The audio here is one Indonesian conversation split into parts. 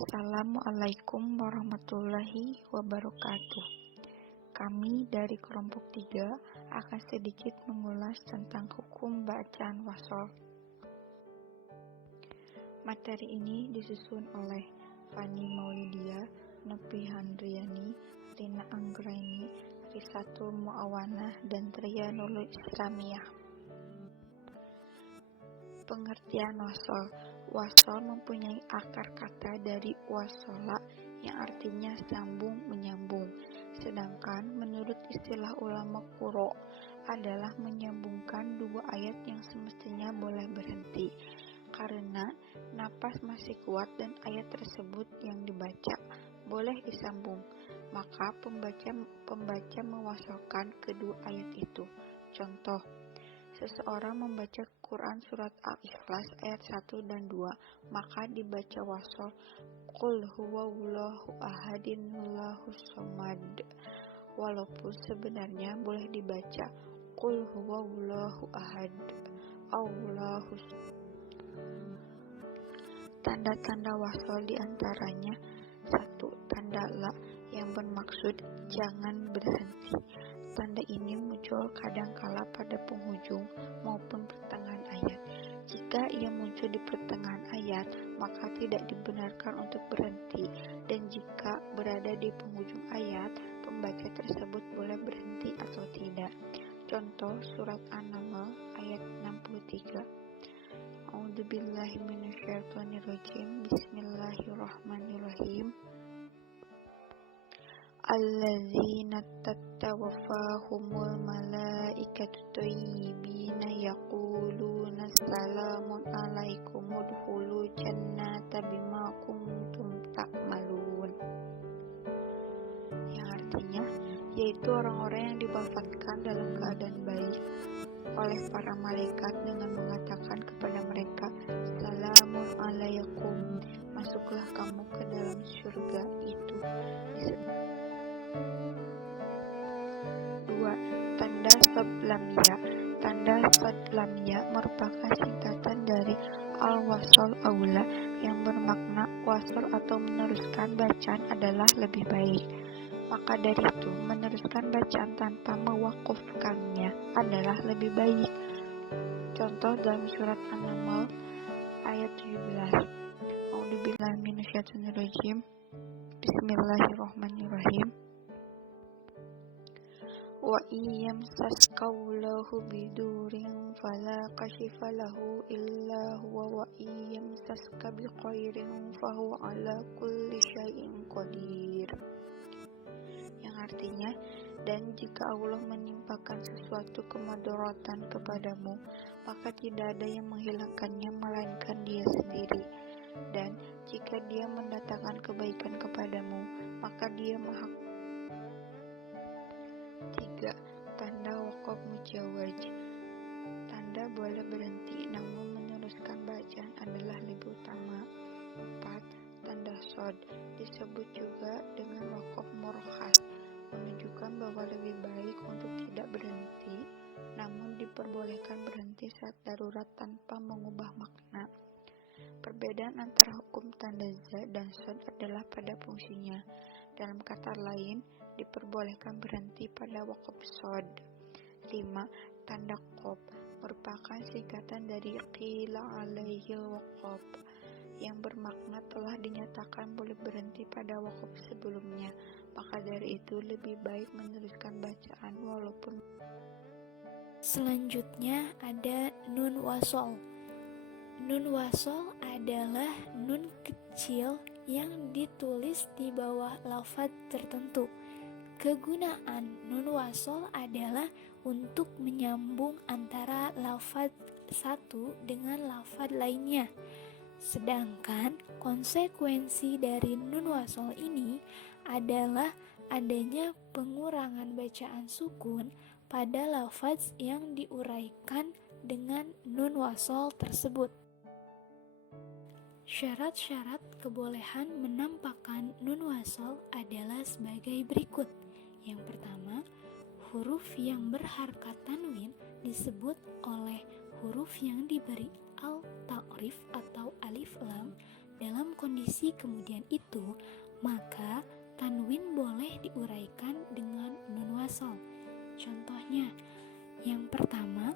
Assalamualaikum warahmatullahi wabarakatuh. Kami dari kelompok 3 akan sedikit mengulas tentang hukum bacaan wasol. Materi ini disusun oleh Fani Maulidia, Nopi Handriani, Rina Anggraini, Risatul Muawanah, dan Tria Nurul Islamiyah. Pengertian wasol. Wasol mempunyai akar kata dari wasola yang artinya sambung menyambung. Sedangkan menurut istilah ulama quro adalah menyambungkan dua ayat yang semestinya boleh berhenti karena napas masih kuat dan ayat tersebut yang dibaca boleh disambung, maka pembaca mewasolkan kedua ayat itu. Contoh, seseorang membaca Quran surat Al-Ikhlas ayat 1 dan 2, maka dibaca wasol Qul huwallahu ahadin Allahus samad, walaupun sebenarnya boleh dibaca Qul huwallahu ahad Allahus. Tanda-tanda wasol diantaranya 1. Tanda la yang bermaksud jangan berhenti. Tanda ini muncul kadangkala pada penghujung maupun pertengahan ayat. Jika ia muncul di pertengahan ayat, maka tidak dibenarkan untuk berhenti, dan jika berada di penghujung ayat, pembaca tersebut boleh berhenti atau tidak. Contoh surat An-Naml ayat 63. A'udzubillahi minasyaitonirrajim. Bismillahirrahmanirrahim. Alladzina tawaffahumul malaikatu thayyibina yaquluna salamun alaikum udkhulul jannata bima kuntum ta'malun. Yang artinya yaitu orang-orang yang diwafatkan dalam keadaan baik oleh para malaikat dengan mengatakan kepada mereka, salamun alaikum, masuklah kamu ke dalam surga itu. 2. Tanda sod lamia. Tanda sod lamia merupakan singkatan dari al-wasol aula yang bermakna wasol atau meneruskan bacaan adalah lebih baik. Maka dari itu, meneruskan bacaan tanpa mewakufkannya adalah lebih baik. Contoh dalam surat An-Naml ayat 17. A'udzubillahi minasyaitonirrajim. Bismillahirrahmanirrahim. Wa iyamsaskaulahu bidurin fala kashifa lahu illa huwa wa iyamsaska bikhairin fahuwa ala kulli syai'in qadir. Yang artinya, dan jika Allah menimpakan sesuatu kemudaratan kepadamu, maka tidak ada yang menghilangkannya melainkan Dia sendiri. Dan jika Dia mendatangkan kebaikan kepadamu, maka Dia Maha. 3. Tanda waqaf mujawaj. Tanda boleh berhenti namun meneruskan bacaan adalah lebih utama. 4. Tanda sod disebut juga dengan waqaf murkhas, menunjukkan bahwa lebih baik untuk tidak berhenti namun diperbolehkan berhenti saat darurat tanpa mengubah makna. Perbedaan antara hukum tanda za dan sod adalah pada fungsinya. Dalam kata lain, diperbolehkan berhenti pada waqaf sod. 5. Tanda qaf merupakan singkatan dari qila alaihil waqaf yang bermakna telah dinyatakan boleh berhenti pada waqaf sebelumnya. Maka dari itu lebih baik meneruskan bacaan walaupun. Selanjutnya ada nun wasol. Nun wasol adalah nun kecil yang ditulis di bawah lafaz tertentu. Kegunaan nun wasol adalah untuk menyambung antara lafaz satu dengan lafaz lainnya. Sedangkan konsekuensi dari nun wasol ini adalah adanya pengurangan bacaan sukun pada lafaz yang diuraikan dengan nun wasol tersebut. Syarat-syarat kebolehan menampakkan nun wasol adalah sebagai berikut. Yang pertama, huruf yang berharkat tanwin disebut oleh huruf yang diberi al-ta'rif atau alif lam dalam kondisi kemudian itu, maka tanwin boleh diuraikan dengan nun wasol. Contohnya, yang pertama,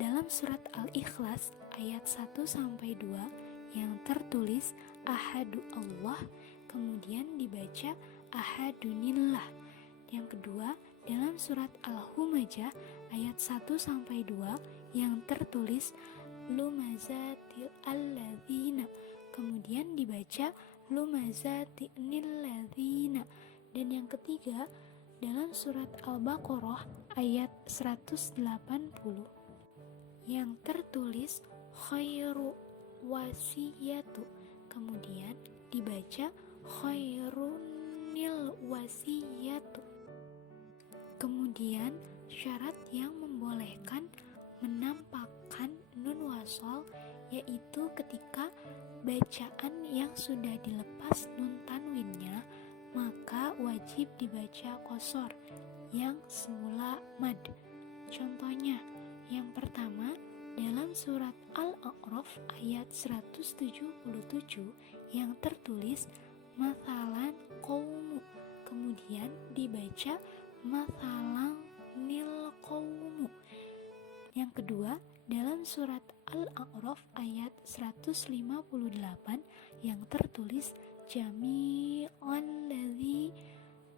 dalam surat Al-Ikhlas ayat 1-2 yang tertulis ahadu Allah, kemudian dibaca ahadunillah. Yang kedua, dalam surat Al-Humajah ayat 1-2 yang tertulis lumazatil alladzina, kemudian dibaca lumazatinilladzina. Dan yang ketiga, dalam surat Al-Baqarah ayat 180 yang tertulis khairu wasiyatu, kemudian dibaca khairunil wasiyatu. Kemudian syarat yang membolehkan menampakkan nun wasol yaitu ketika bacaan yang sudah dilepas nun tanwinnya, maka wajib dibaca qosor yang semula mad. Contohnya, yang pertama dalam surat Al-A'raf ayat 177 yang tertulis mathalan qaumu, kemudian dibaca mathalan nil qaumu. Yang kedua, dalam surat Al-A'raf ayat 158 yang tertulis jami'an ladzi,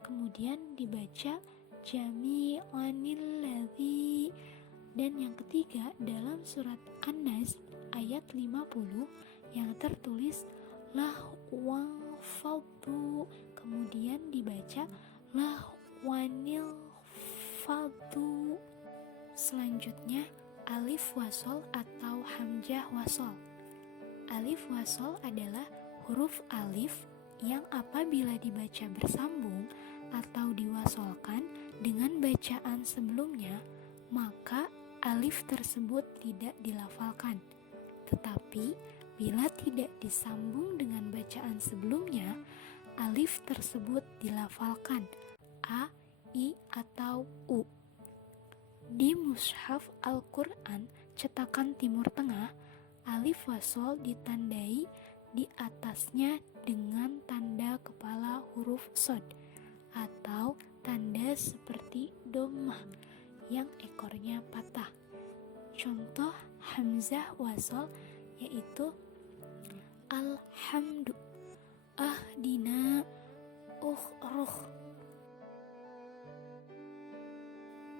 kemudian dibaca jami'anil ladzi. Dan yang ketiga, dalam surat An-Nas ayat 50 yang tertulis lahwan faddu, kemudian dibaca lahwanil faddu. Selanjutnya, alif wasol atau hamzah wasol. Alif wasol adalah huruf alif yang apabila dibaca bersambung atau diwasolkan dengan bacaan sebelumnya, maka alif tersebut tidak dilafalkan. Tetapi bila tidak disambung dengan bacaan sebelumnya, alif tersebut dilafalkan a, i, atau u. Di mushaf Al-Quran cetakan Timur Tengah, alif wasol ditandai di atasnya dengan tanda kepala huruf shod atau tanda seperti dhammah yang ekornya patah. Contoh hamzah wasol yaitu alhamdu, ahdina, ruh.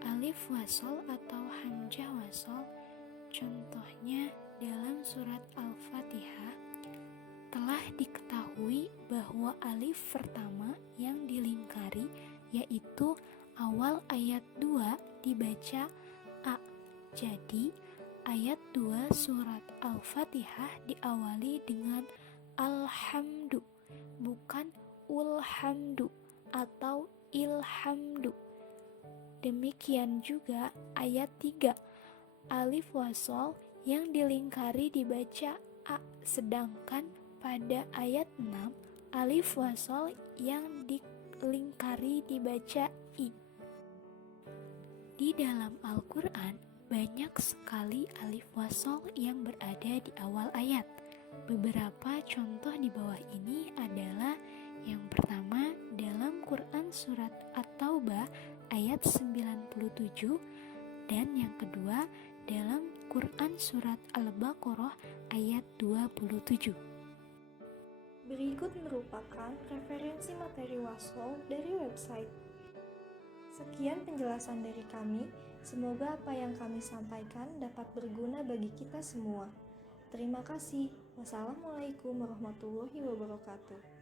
Alif wasol atau hamzah wasol contohnya dalam surat Al-Fatihah telah diketahui bahwa alif pertama yang dilingkari yaitu awal ayat 2 dibaca a. Jadi ayat 2 surat Al-Fatihah diawali dengan alhamdu, bukan ulhamdu atau ilhamdu. Demikian juga ayat 3, alif wasol yang dilingkari dibaca a, sedangkan pada ayat 6 alif wasol yang dilingkari dibaca i. Di dalam Al-Quran banyak sekali alif wasol yang berada di awal ayat. Beberapa contoh di bawah ini adalah yang pertama dalam Quran surat At-Taubah ayat 97, dan yang kedua dalam Quran surat Al-Baqarah ayat 27. Berikut merupakan referensi materi wasol dari website. Sekian penjelasan dari kami, semoga apa yang kami sampaikan dapat berguna bagi kita semua. Terima kasih. Wassalamualaikum warahmatullahi wabarakatuh.